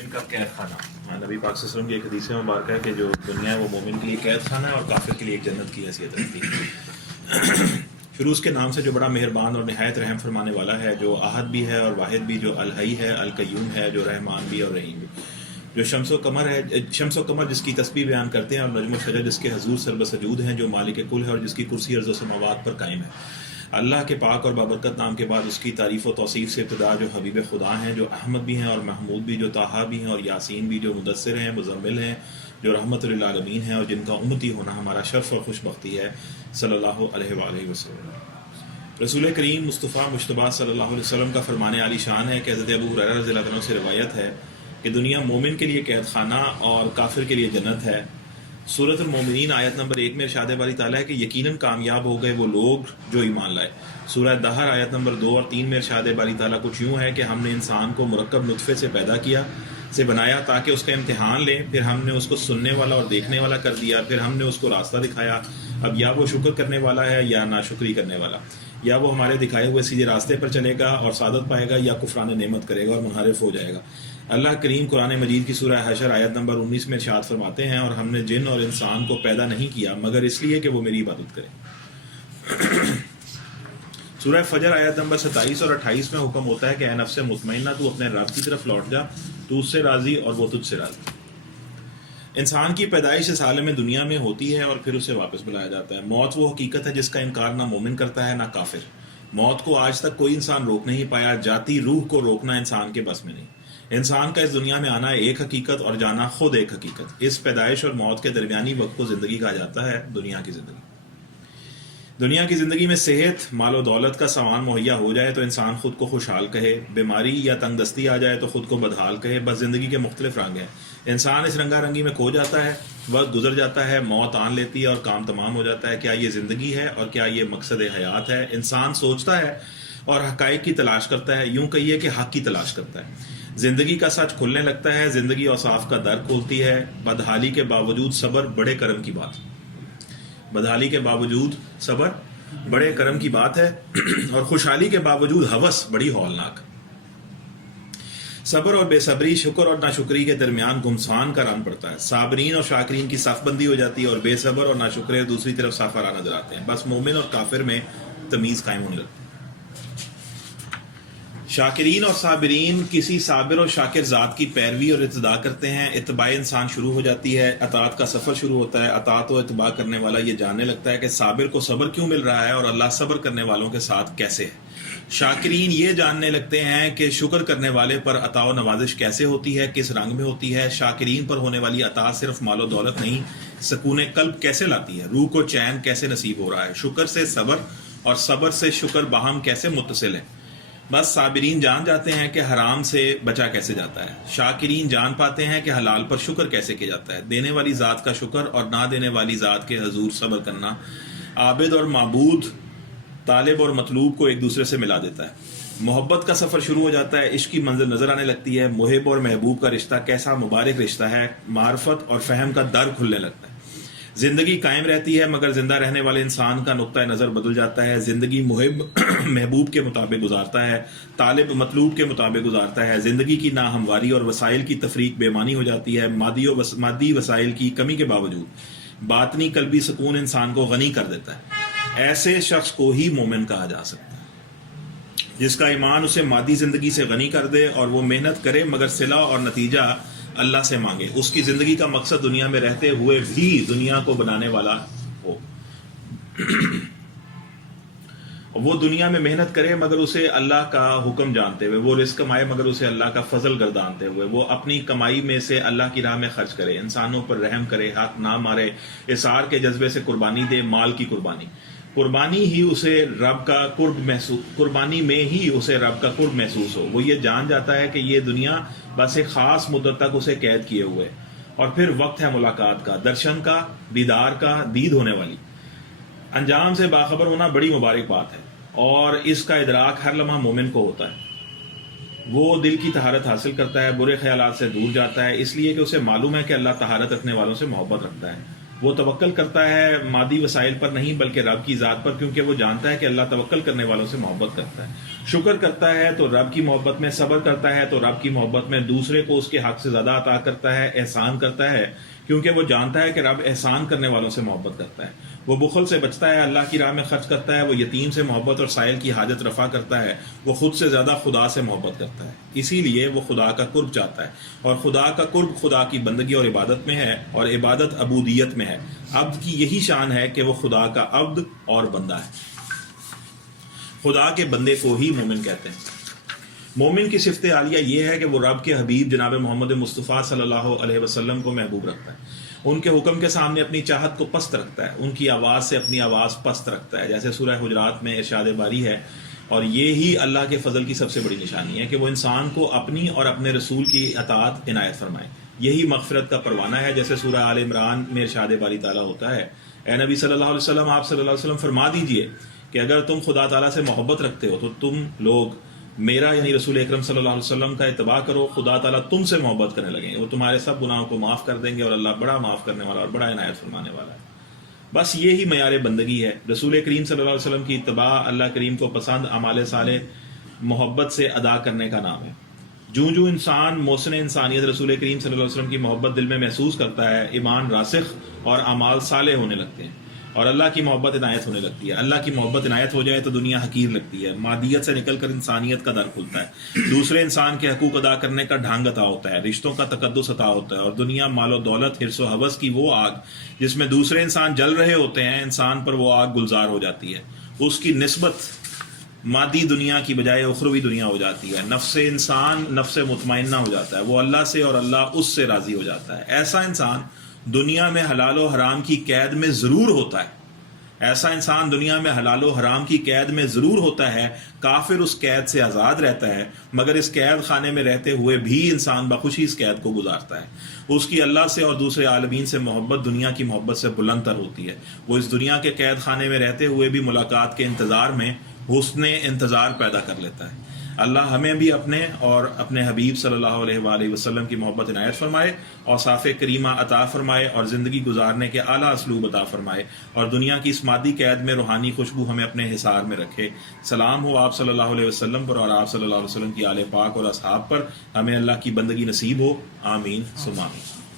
مومن کا قید خانہ. نبی پاک صلی اللہ علیہ وسلم کی ایک حدیث مبارکہ ہے کہ جو دنیا ہے وہ مومن کے لیے قید خانہ ہے اور کافر کے لیے ایک جنت کی حیثیت رکھتی ہے. شروع اس کے نام سے جو بڑا مہربان اور نہایت رحم فرمانے والا ہے، جو احد بھی ہے اور واحد بھی، جو الحی ہے، القیوم ہے، جو رحمان بھی اور رحیم بھی، جو شمس و قمر جس کی تسبیح بیان کرتے ہیں، اور نجم و شجر جس کے حضور سرب سجود ہیں، جو مالک کل ہے اور جس کی کرسی ارض و سماوات پر قائم ہے. اللہ کے پاک اور بابرکت نام کے بعد اس کی تعریف و توصیف سے ابتدا جو حبیب خدا ہیں، جو احمد بھی ہیں اور محمود بھی، جو طٰہٰ بھی ہیں اور یاسین بھی، جو مدثر ہیں، مزمل ہیں، جو رحمت للعالمین ہیں اور جن کا امتی ہونا ہمارا شرف اور خوش بختی ہے، صلی اللہ علیہ وآلہ وسلم. رسول کریم مصطفیٰ مجتبیٰ صلی اللہ علیہ وسلم کا فرمان عالی شان ہے کہ حضرت ابو ہریرہ رضی اللہ عنہ سے روایت ہے کہ دنیا مومن کے لیے قید خانہ اور کافر کے لیے جنت ہے. سورۃ المومنین آیت نمبر 1 میں ارشاد باری تعالیٰ ہے کہ یقیناً کامیاب ہو گئے وہ لوگ جو ایمان لائے. سورہ دہر آیت نمبر 2 اور 3 میں ارشاد باری تعالیٰ کچھ یوں ہے کہ ہم نے انسان کو مرکب نطفے سے پیدا کیا، سے بنایا تاکہ اس کا امتحان لیں، پھر ہم نے اس کو سننے والا اور دیکھنے والا کر دیا، پھر ہم نے اس کو راستہ دکھایا. اب یا وہ شکر کرنے والا ہے یا ناشکری کرنے والا، یا وہ ہمارے دکھائے ہوئے سیدھے راستے پر چلے گا اور سعادت پائے گا، یا کفران نعمت کرے گا اور منحرف ہو جائے گا. اللہ کریم قرآن مجید کی سورہ حشر آیت نمبر 19 میں ارشاد فرماتے ہیں، اور ہم نے جن اور انسان کو پیدا نہیں کیا مگر اس لیے کہ وہ میری عبادت کرے. سورہ فجر آیت نمبر 27 اور 28 میں حکم ہوتا ہے کہ اے نفس مطمئنہ، تو اپنے رب کی طرف لوٹ جا، تو اس سے راضی اور وہ تجھ سے راضی. انسان کی پیدائش اس عالم دنیا میں ہوتی ہے اور پھر اسے واپس بلایا جاتا ہے. موت وہ حقیقت ہے جس کا انکار نہ مومن کرتا ہے نہ کافر. موت کو آج تک کوئی انسان روک نہیں پایا. جاتی روح کو روکنا انسان کے بس میں نہیں. انسان کا اس دنیا میں آنا ایک حقیقت اور جانا خود ایک حقیقت. اس پیدائش اور موت کے درمیانی وقت کو زندگی کہا جاتا ہے، دنیا کی زندگی. دنیا کی زندگی میں صحت، مال و دولت کا سامان مہیا ہو جائے تو انسان خود کو خوشحال کہے، بیماری یا تنگ دستی آ جائے تو خود کو بدحال کہے. بس زندگی کے مختلف رنگ ہیں. انسان اس رنگا رنگی میں کھو جاتا ہے، وقت گزر جاتا ہے، موت آن لیتی ہے اور کام تمام ہو جاتا ہے. کیا یہ زندگی ہے اور کیا یہ مقصد حیات ہے؟ انسان سوچتا ہے اور حقائق کی تلاش کرتا ہے، یوں کہیے کہ حق کی تلاش کرتا ہے. زندگی کا سچ کھلنے لگتا ہے، زندگی اوصاف کا در کھولتی ہے. بدحالی کے باوجود صبر بڑے کرم کی بات. بدحالی کے باوجود صبر بڑے کرم کی بات ہے، اور خوشحالی کے باوجود ہوس بڑی ہولناک. صبر اور بے صبری، شکر اور ناشکری کے درمیان گمسان کا رنگ پڑتا ہے. صابرین اور شاکرین کی صف بندی ہو جاتی ہے اور بے صبر اور ناشکرے دوسری طرف صاف آرا نظر آتے ہیں. بس مومن اور کافر میں تمیز قائم ہونے لگتی ہے. شاکرین اور صابرین کسی صابر اور شاکر ذات کی پیروی اور اتباع کرتے ہیں. اتباع انسان شروع ہو جاتی ہے، اطاعت کا سفر شروع ہوتا ہے. اطاعت و اتباع کرنے والا یہ جاننے لگتا ہے کہ صابر کو صبر کیوں مل رہا ہے اور اللہ صبر کرنے والوں کے ساتھ کیسے ہے. شاکرین یہ جاننے لگتے ہیں کہ شکر کرنے والے پر عطا و نوازش کیسے ہوتی ہے، کس رنگ میں ہوتی ہے. شاکرین پر ہونے والی عطا صرف مال و دولت نہیں، سکون قلب کیسے لاتی ہے، روح کو چین کیسے نصیب ہو رہا ہے. شکر سے صبر اور صبر سے شکر باہم کیسے متصل ہے. بس صابرین جان جاتے ہیں کہ حرام سے بچا کیسے جاتا ہے. شاکرین جان پاتے ہیں کہ حلال پر شکر کیسے کیا جاتا ہے. دینے والی ذات کا شکر اور نہ دینے والی ذات کے حضور صبر کرنا عابد اور معبود، طالب اور مطلوب کو ایک دوسرے سے ملا دیتا ہے. محبت کا سفر شروع ہو جاتا ہے، عشق کی منزل نظر آنے لگتی ہے. محب اور محبوب کا رشتہ کیسا مبارک رشتہ ہے. معرفت اور فہم کا در کھلنے لگتا ہے. زندگی قائم رہتی ہے مگر زندہ رہنے والے انسان کا نقطہ نظر بدل جاتا ہے. زندگی محب محبوب کے مطابق گزارتا ہے، طالب مطلوب کے مطابق گزارتا ہے. زندگی کی ناہمواری اور وسائل کی تفریق بے معنی ہو جاتی ہے. مادی وسائل کی کمی کے باوجود باطنی قلبی سکون انسان کو غنی کر دیتا ہے. ایسے شخص کو ہی مومن کہا جا سکتا ہے جس کا ایمان اسے مادی زندگی سے غنی کر دے اور وہ محنت کرے مگر صلہ اور نتیجہ اللہ سے مانگے. اس کی زندگی کا مقصد دنیا میں رہتے ہوئے بھی دنیا کو بنانے والا ہو. وہ دنیا میں محنت کرے مگر اسے اللہ کا حکم جانتے ہوئے، وہ رزق کمائے مگر اسے اللہ کا فضل گردانتے ہوئے، وہ اپنی کمائی میں سے اللہ کی راہ میں خرچ کرے، انسانوں پر رحم کرے، حق نہ مارے، اثار کے جذبے سے قربانی دے. مال کی قربانی ہی اسے رب کا قرب محسوس، قربانی میں ہی اسے رب کا قرب محسوس ہو. وہ یہ جان جاتا ہے کہ یہ دنیا بس ایک خاص مدت تک اسے قید کیے ہوئے، اور پھر وقت ہے ملاقات کا، درشن کا، دیدار کا، دید ہونے والی. انجام سے باخبر ہونا بڑی مبارک بات ہے، اور اس کا ادراک ہر لمحہ مومن کو ہوتا ہے. وہ دل کی طہارت حاصل کرتا ہے، برے خیالات سے دور جاتا ہے، اس لیے کہ اسے معلوم ہے کہ اللہ طہارت رکھنے والوں سے محبت رکھتا ہے. وہ توکل کرتا ہے مادی وسائل پر نہیں بلکہ رب کی ذات پر، کیونکہ وہ جانتا ہے کہ اللہ توکل کرنے والوں سے محبت کرتا ہے. شکر کرتا ہے تو رب کی محبت میں، صبر کرتا ہے تو رب کی محبت میں، دوسرے کو اس کے حق سے زیادہ عطا کرتا ہے، احسان کرتا ہے کیونکہ وہ جانتا ہے کہ رب احسان کرنے والوں سے محبت کرتا ہے. وہ بخل سے بچتا ہے، اللہ کی راہ میں خرچ کرتا ہے، وہ یتیم سے محبت اور سائل کی حاجت رفع کرتا ہے، وہ خود سے زیادہ خدا سے محبت کرتا ہے. اسی لیے وہ خدا کا قرب چاہتا ہے، اور خدا کا قرب خدا کی بندگی اور عبادت میں ہے، اور عبادت عبودیت میں ہے. عبد کی یہی شان ہے کہ وہ خدا کا عبد اور بندہ ہے. خدا کے بندے کو ہی مومن کہتے ہیں. مومن کی صفت عالیہ یہ ہے کہ وہ رب کے حبیب جناب محمد مصطفیٰ صلی اللہ علیہ وسلم کو محبوب رکھتا ہے، ان کے حکم کے سامنے اپنی چاہت کو پست رکھتا ہے، ان کی آواز سے اپنی آواز پست رکھتا ہے، جیسے سورہ حجرات میں ارشاد باری ہے. اور یہی اللہ کے فضل کی سب سے بڑی نشانی ہے کہ وہ انسان کو اپنی اور اپنے رسول کی اطاعت عنایت فرمائے. یہی مغفرت کا پروانہ ہے، جیسے سورہ آل عمران میں ارشاد باری تعالیٰ ہوتا ہے، اے نبی صلی اللہ علیہ وسلم، آپ صلی اللہ علیہ وسلم فرما دیجئے کہ اگر تم خدا تعالیٰ سے محبت رکھتے ہو تو تم لوگ میرا یعنی رسول اکرم صلی اللہ علیہ وسلم کا اتباع کرو، خدا تعالیٰ تم سے محبت کرنے لگیں گے، وہ تمہارے سب گناہوں کو معاف کر دیں گے، اور اللہ بڑا معاف کرنے والا اور بڑا عنایت فرمانے والا ہے. بس یہی معیار بندگی ہے. رسول کریم صلی اللہ علیہ وسلم کی اتباع اللہ کریم کو پسند اعمال صالح محبت سے ادا کرنے کا نام ہے. جوں جوں انسان محسن انسانیت رسول کریم صلی اللہ علیہ وسلم کی محبت دل میں محسوس کرتا ہے، ایمان راسخ اور اعمال صالح ہونے لگتے ہیں، اور اللہ کی محبت عنایت ہونے لگتی ہے. اللہ کی محبت عنایت ہو جائے تو دنیا حقیر لگتی ہے، مادیت سے نکل کر انسانیت کا در کھلتا ہے، دوسرے انسان کے حقوق ادا کرنے کا ڈھنگ عطا ہوتا ہے، رشتوں کا تقدس عطا ہوتا ہے، اور دنیا مال و دولت حرص و حوث کی وہ آگ جس میں دوسرے انسان جل رہے ہوتے ہیں، انسان پر وہ آگ گلزار ہو جاتی ہے. اس کی نسبت مادی دنیا کی بجائے اخروی دنیا ہو جاتی ہے. نفس انسان نفس مطمئنہ ہو جاتا ہے، وہ اللہ سے اور اللہ اس سے راضی ہو جاتا ہے. ایسا انسان دنیا میں حلال و حرام کی قید میں ضرور ہوتا ہے، ایسا انسان دنیا میں حلال و حرام کی قید میں ضرور ہوتا ہے، کافر اس قید سے آزاد رہتا ہے، مگر اس قید خانے میں رہتے ہوئے بھی انسان بخوشی اس قید کو گزارتا ہے. اس کی اللہ سے اور دوسرے عالمین سے محبت دنیا کی محبت سے بلند تر ہوتی ہے. وہ اس دنیا کے قید خانے میں رہتے ہوئے بھی ملاقات کے انتظار میں حسن انتظار پیدا کر لیتا ہے. اللہ ہمیں بھی اپنے اور اپنے حبیب صلی اللہ علیہ وآلہ وسلم کی محبت عنایت فرمائے، اور صاف کریمہ عطا فرمائے، اور زندگی گزارنے کے اعلیٰ اسلوب عطا فرمائے، اور دنیا کی اس مادی قید میں روحانی خوشبو ہمیں اپنے حصار میں رکھے. سلام ہو آپ صلی اللہ علیہ وسلم پر اور آپ صلی اللہ علیہ وسلم کی آل پاک اور اصحاب پر. ہمیں اللہ کی بندگی نصیب ہو. آمین ثم آمین.